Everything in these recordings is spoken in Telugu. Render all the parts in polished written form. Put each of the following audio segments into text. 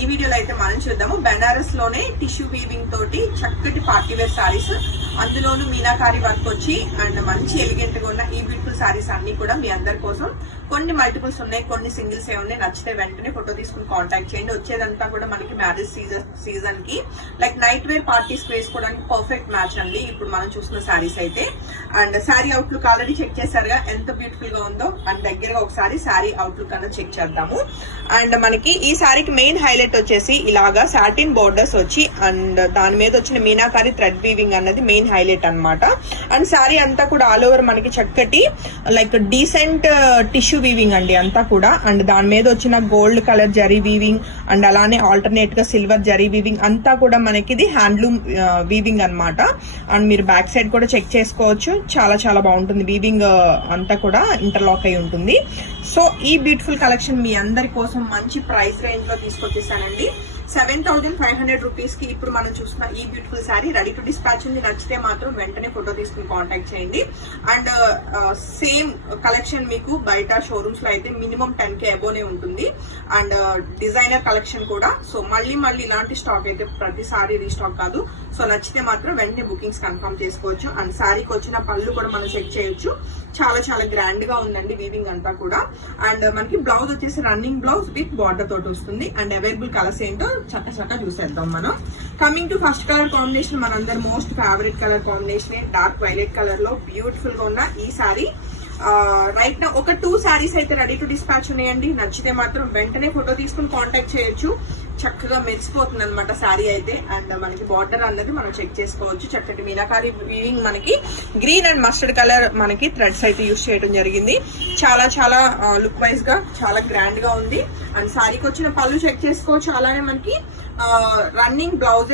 ఈ వీడియోలో అయితే మనం చూద్దాము బెనారస్ లోనే టిష్యూ వీవింగ్ తోటి చక్కటి పార్టీ వేర్ సారీస్, అందులోనూ మీనాకారి వర్క్ వచ్చి అండ్ మంచి ఎలిగెంట్ గా ఉన్న ఈ బ్యూటిఫుల్ సారీస్ అన్ని కూడా మీ అందరి కోసం. కొన్ని మల్టిపుల్స్ ఉన్నాయి, కొన్ని సింగిల్స్ ఏ ఉన్నాయి. నచ్చితే వెంటనే ఫోటో తీసుకుని కాంటాక్ట్ చేయండి. వచ్చేదంతా కూడా మనకి మ్యారేజ్ సీజన్ కి లైక్ నైట్ వేర్ పార్టీస్ వేసుకోవడానికి పర్ఫెక్ట్ మ్యాచ్ అండి ఇప్పుడు మనం చూస్తున్న సారీస్ అయితే. And sari outlook already check చేశారుగా ఎంత బ్యూటిఫుల్ గా ఉందో. అండ్ దగ్గరగా ఒకసారి శారీ అవుట్లుక్ అన్న చెక్ చేద్దాము. అండ్ మనకి ఈ శారీకి మెయిన్ హైలైట్ వచ్చేసి ఇలాగా సాటిన్ బోర్డర్స్ వచ్చి అండ్ దాని మీద వచ్చిన మీనాకారి థ్రెడ్ వీవింగ్ అన్నది మెయిన్ హైలైట్ అన్నమాట. అండ్ శారీ అంతా కూడా ఆల్ ఓవర్ మనకి చక్కటి లైక్ డీసెంట్ టిష్యూ వీవింగ్ అండి అంతా కూడా. అండ్ దాని మీద వచ్చిన gold colour zari weaving and అలానే ఆల్టర్నేట్ గా సిల్వర్ జరీ వీవింగ్ అంతా కూడా మనకి ఇది హ్యాండ్లూమ్ వీవింగ్ అన్నమాట. అండ్ మీరు బ్యాక్ సైడ్ కూడా చెక్ చేసుకోవచ్చు, చాలా చాలా బాగుంటుంది. వీవింగ్ అంతా కూడా ఇంటర్లాక్ అయి ఉంటుంది. సో ఈ బ్యూటిఫుల్ కలెక్షన్ మీ అందరి కోసం మంచి ప్రైస్ రేంజ్ లో తీసుకొచ్చేసానండి. 7,500 రూపీస్ కి ఇప్పుడు మనం చూస్తున్న ఈ beautiful sari ready to dispatch ఉంది. నచ్చితే మాత్రం వెంటనే ఫోటో తీసుకుని కాంటాక్ట్ చేయండి. అండ్ సేమ్ కలెక్షన్ మీకు బయట షోరూమ్స్ లో అయితే మినిమం 10K అబోనే ఉంటుంది. అండ్ డిజైనర్ కలెక్షన్ కూడా. సో మళ్ళీ ఇలాంటి స్టాక్ అయితే ప్రతిసారి రీస్టాక్ కాదు. సో నచ్చితే మాత్రం వెంటనే బుకింగ్స్ కన్ఫర్మ్ చేసుకోవచ్చు. అండ్ శారీకి వచ్చిన పళ్ళు కూడా మనం చెక్ చేయొచ్చు. చాలా చాలా గ్రాండ్ గా ఉందండి వీవింగ్ అంతా కూడా. అండ్ మనకి బ్లౌజ్ వచ్చేసి రన్నింగ్ బ్లౌజ్ విత్ బార్డర్ తోటి వస్తుంది. అండ్ అవైలబుల్ కలర్స్ ఏంటో చక్కగా చూసేద్దాం మనం. Coming to first colour combination, మనందరి most favourite colour combination dark violet colour లో బ్యూటిఫుల్ గా ఉన్న ఈ సారీ. రైట్ నా ఒక 2 సారీస్ అయితే రెడీ టు డిస్పాచ్ ఉన్నాయండి. నచ్చితే మాత్రం వెంటనే ఫోటో తీసుకుని కాంటాక్ట్ చేయొచ్చు. చక్కగా మెరిసిపోతుంది అనమాట శారీ అయితే. అండ్ మనకి బార్డర్ అన్నది మనం చెక్ చేసుకోవచ్చు. చక్కటి మీనాకారి వీవింగ్ మనకి గ్రీన్ అండ్ మస్టర్డ్ కలర్ మనకి థ్రెడ్స్ అయితే యూజ్ చేయడం జరిగింది. చాలా చాలా లుక్ వైజ్ గా చాలా గ్రాండ్ గా ఉంది. అండ్ శారీకి వచ్చిన పళ్ళు చెక్ చేసుకోవచ్చు. అలానే మనకి రన్నింగ్ బ్లౌజ్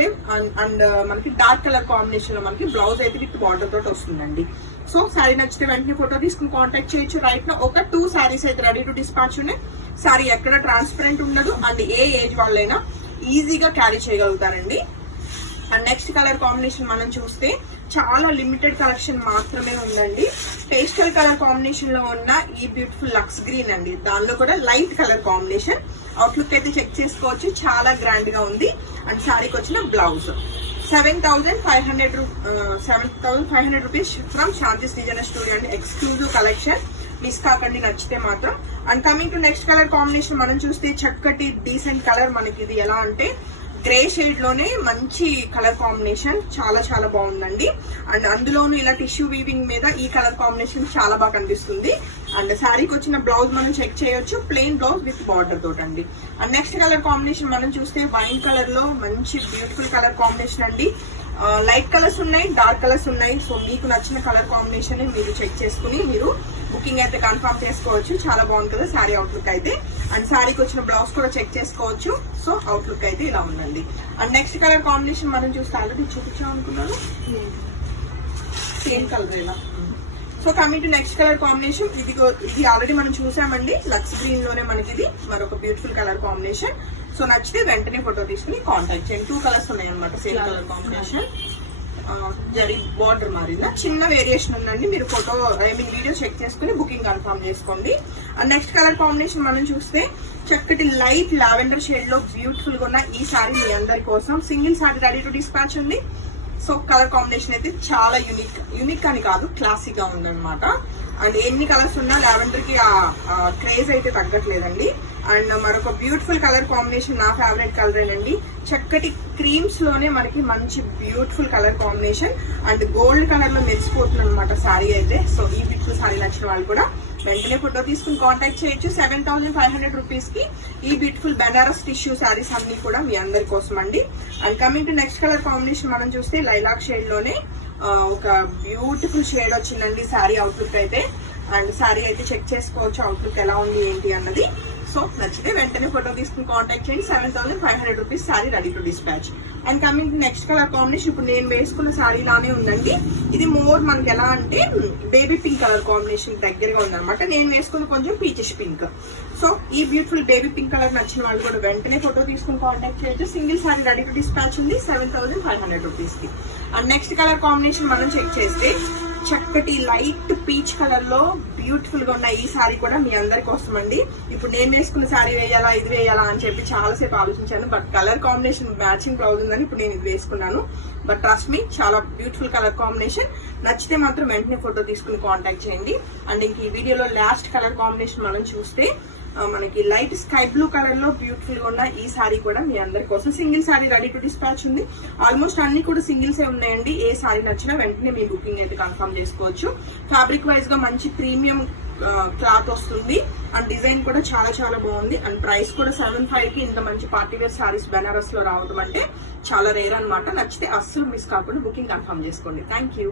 అండ్ మనకి డార్క్ కలర్ కాంబినేషన్ లో మనకి బ్లౌజ్ అయితే విత్ బార్డర్ తోటి వస్తుందండి. సో శారీ నచ్చితే వెంటనే ఫోటో తీసుకుని కాంటాక్ట్ చేయొచ్చు. రైట్ నా ఒక 2 సారీస్ అయితే రెడీ టు డిస్పాచ్ ఉన్నాయి. శారీ ఎక్కడ ట్రాన్స్పరెంట్ ఉండదు. అండ్ ఏ ఏజ్ వాళ్ళైనా ఈజీగా క్యారీ చేయగలుగుతారండి. అండ్ నెక్స్ట్ కలర్ కాంబినేషన్ మనం చూస్తే చాలా లిమిటెడ్ కలెక్షన్ మాత్రమే ఉందండి. పేస్టల్ కలర్ కాంబినేషన్ లో ఉన్న ఈ బ్యూటిఫుల్ లక్స్ గ్రీన్ అండి. దానిలో కూడా లైట్ కలర్ కాంబినేషన్. అవుట్లుక్ అయితే చెక్ చేసుకోవచ్చు, చాలా గ్రాండ్ గా ఉంది. అండ్ శారీకి వచ్చిన బ్లౌజ్ 7,500 రూపీస్ ఫ్రమ్ షార్జెస్ డిజైనర్ స్టూడియో అండి. ఎక్స్క్లూజివ్ కలెక్షన్, మిస్ కాకండి నచ్చితే మాత్రం. And coming to next colour combination మనం చూస్తే చక్కటి డీసెంట్ కలర్. మనకి ఇది ఎలా అంటే గ్రే షేడ్ లోనే మంచి కలర్ కాంబినేషన్, చాలా చాలా బాగుందండి. అండ్ అందులోనూ ఇలా టిష్యూ వీవింగ్ మీద ఈ కలర్ కాంబినేషన్ చాలా బాగా కనిపిస్తుంది. అండ్ శారీకి వచ్చిన బ్లౌజ్ మనం చెక్ చేయొచ్చు, ప్లెయిన్ బ్లౌజ్ విత్ బార్డర్ తోటి అండి. అండ్ నెక్స్ట్ కలర్ కాంబినేషన్ మనం చూస్తే వైన్ కలర్ లో మంచి బ్యూటిఫుల్ కలర్ కాంబినేషన్ అండి. లైట్ కలర్స్ ఉన్నాయి, డార్క్ కలర్స్ ఉన్నాయి. సో మీకు నచ్చిన కలర్ కాంబినేషన్ మీరు చెక్ చేసుకుని మీరు బుకింగ్ అయితే కన్ఫర్మ్ చేసుకోవచ్చు. చాలా బాగుంది కదా శారీ అవుట్లుక్ అయితే. అండ్ శారీకి వచ్చిన బ్లౌజ్ కూడా చెక్ చేసుకోవచ్చు. సో అవుట్లుక్ అయితే ఇలా ఉందండి. అండ్ నెక్స్ట్ కలర్ కాంబినేషన్ మనం చూస్తే ఆల్రెడీ చూపించాం అనుకున్నాను, సేమ్ కలర్ ఇలా. So coming to next colour combination, ఇది ఆల్రెడీ మనం చూసామండి. లక్స్ గ్రీన్ లోనే మనకి ఇది మరొక బ్యూటిఫుల్ కలర్ కాంబినేషన్. సో నచ్చితే వెంటనే ఫోటో తీసుకుని కాంటాక్ట్ చేయండి. 2 కలర్స్ ఉన్నాయి అనమాట, same colour combination. Zari border మారిందా, చిన్న వేరియేషన్ ఉందండి. మీరు వీడియో చెక్ చేసుకుని బుకింగ్ కన్ఫర్మ్ చేసుకోండి. అండ్ నెక్స్ట్ కలర్ కాంబినేషన్ మనం చూస్తే చక్కటి లైట్ లావెండర్ షేడ్ లో బ్యూటిఫుల్ గా ఉన్న ఈ సారీ మీ అందరి కోసం. Single sorry ready to dispatch ఉంది. సో కలర్ కాంబినేషన్ అయితే చాలా యూనిక్ అని కాదు, క్లాసిక్ గా ఉందన్నమాట. అండ్ ఎన్ని కలర్స్ ఉన్నా లావెండర్ కి ఆ క్రేజ్ అయితే తగ్గట్లేదండి. అండ్ మరొక బ్యూటిఫుల్ కలర్ కాంబినేషన్ నా ఫేవరెట్ కలర్ అండి. చక్కటి క్రీమ్స్ లోనే మనకి మంచి beautiful colour combination and gold colour లో మెరిసిపోతుంది అనమాట సారీ అయితే. సో ఈ బ్యూటిఫుల్ సారీ నచ్చిన వాళ్ళు కూడా వెంటనే ఫోటో తీసుకుని కాంటాక్ట్ చేయొచ్చు. 7,500 రూపీస్ కి ఈ బ్యూటిఫుల్ బెనారస్ టిష్యూ శారీస్ అన్ని కూడా మీ అందరి కోసం అండి. And coming to next colour combination మనం చూస్తే లైలాక్ షేడ్ లోనే ఒక బ్యూటిఫుల్ షేడ్ వచ్చిందండి శారీ అవుట్లుక్ అయితే. అండ్ శారీ అయితే చెక్ చేసుకోవచ్చు అవుట్లుక్ ఎలా ఉంది ఏంటి అన్నది. సో నచ్చితే వెంటనే ఫోటో తీసుకుని కాంటాక్ట్ చేయండి. 7,500 rupees sari ready to dispatch. And coming to next colour combination, ఇప్పుడు నేను వేసుకున్న శారీ లానే ఉందండి. ఇది మోర్ మనకి ఎలా అంటే బేబీ పింక్ కలర్ కాంబినేషన్ దగ్గరగా ఉందన్నమాట. నేను వేసుకున్న కొంచెం పీచిష్ పింక్. సో ఈ బ్యూటిఫుల్ బేబీ పింక్ కలర్ నచ్చిన వాళ్ళు కూడా వెంటనే ఫోటో తీసుకుని కాంటాక్ట్ చేయొచ్చు. Single sari ready to dispatch ఉంది 7,500 రూపీస్ కి. అండ్ నెక్స్ట్ కలర్ కాంబినేషన్ మనం చెక్ చేస్తే చక్కటి లైట్ పీచ్ కలర్ లో బ్యూటిఫుల్ గా ఉన్న ఈ సారీ కూడా మీ అందరి కోసం అండి. ఇప్పుడు నేను వేసుకున్న సారీ వేయాలా ఇది వేయాలా అని చెప్పి చాలాసేపు ఆలోచించాను, but colour combination matching blouse ఉందని ఇప్పుడు నేను ఇది వేసుకున్నాను. బట్ ట్రస్ట్ మీ, చాలా బ్యూటిఫుల్ కలర్ కాంబినేషన్. నచ్చితే మాత్రం వెంటనే ఫోటో తీసుకుని కాంటాక్ట్ చేయండి. అండ్ ఇంక ఈ వీడియోలో లాస్ట్ కలర్ కాంబినేషన్ మనం చూస్తే మనకి లైట్ స్కై బ్లూ కలర్ లో బ్యూటిఫుల్ గా ఉన్న ఈ సారీ కూడా మీ అందరి కోసం single sorry ready to dispatch ఉంది. ఆల్మోస్ట్ అన్ని కూడా సింగిల్స్ ఏ ఉన్నాయండి. ఏ సారీ నచ్చినా వెంటనే మీ బుకింగ్ అయితే కన్ఫర్మ్ చేసుకోవచ్చు. ఫ్యాబ్రిక్ వైజ్ గా మంచి ప్రీమియం క్లాత్ వస్తుంది అండ్ డిజైన్ కూడా చాలా చాలా బాగుంది. అండ్ ప్రైస్ కూడా 7,500 కి ఇంత మంచి పార్టీ వేర్ సారీస్ బెనారస్ లో రావడం అంటే చాలా రేర్ అన్నమాట. నచ్చితే అస్సలు మిస్ కాకుండా బుకింగ్ కన్ఫర్మ్ చేసుకోండి. Thank you.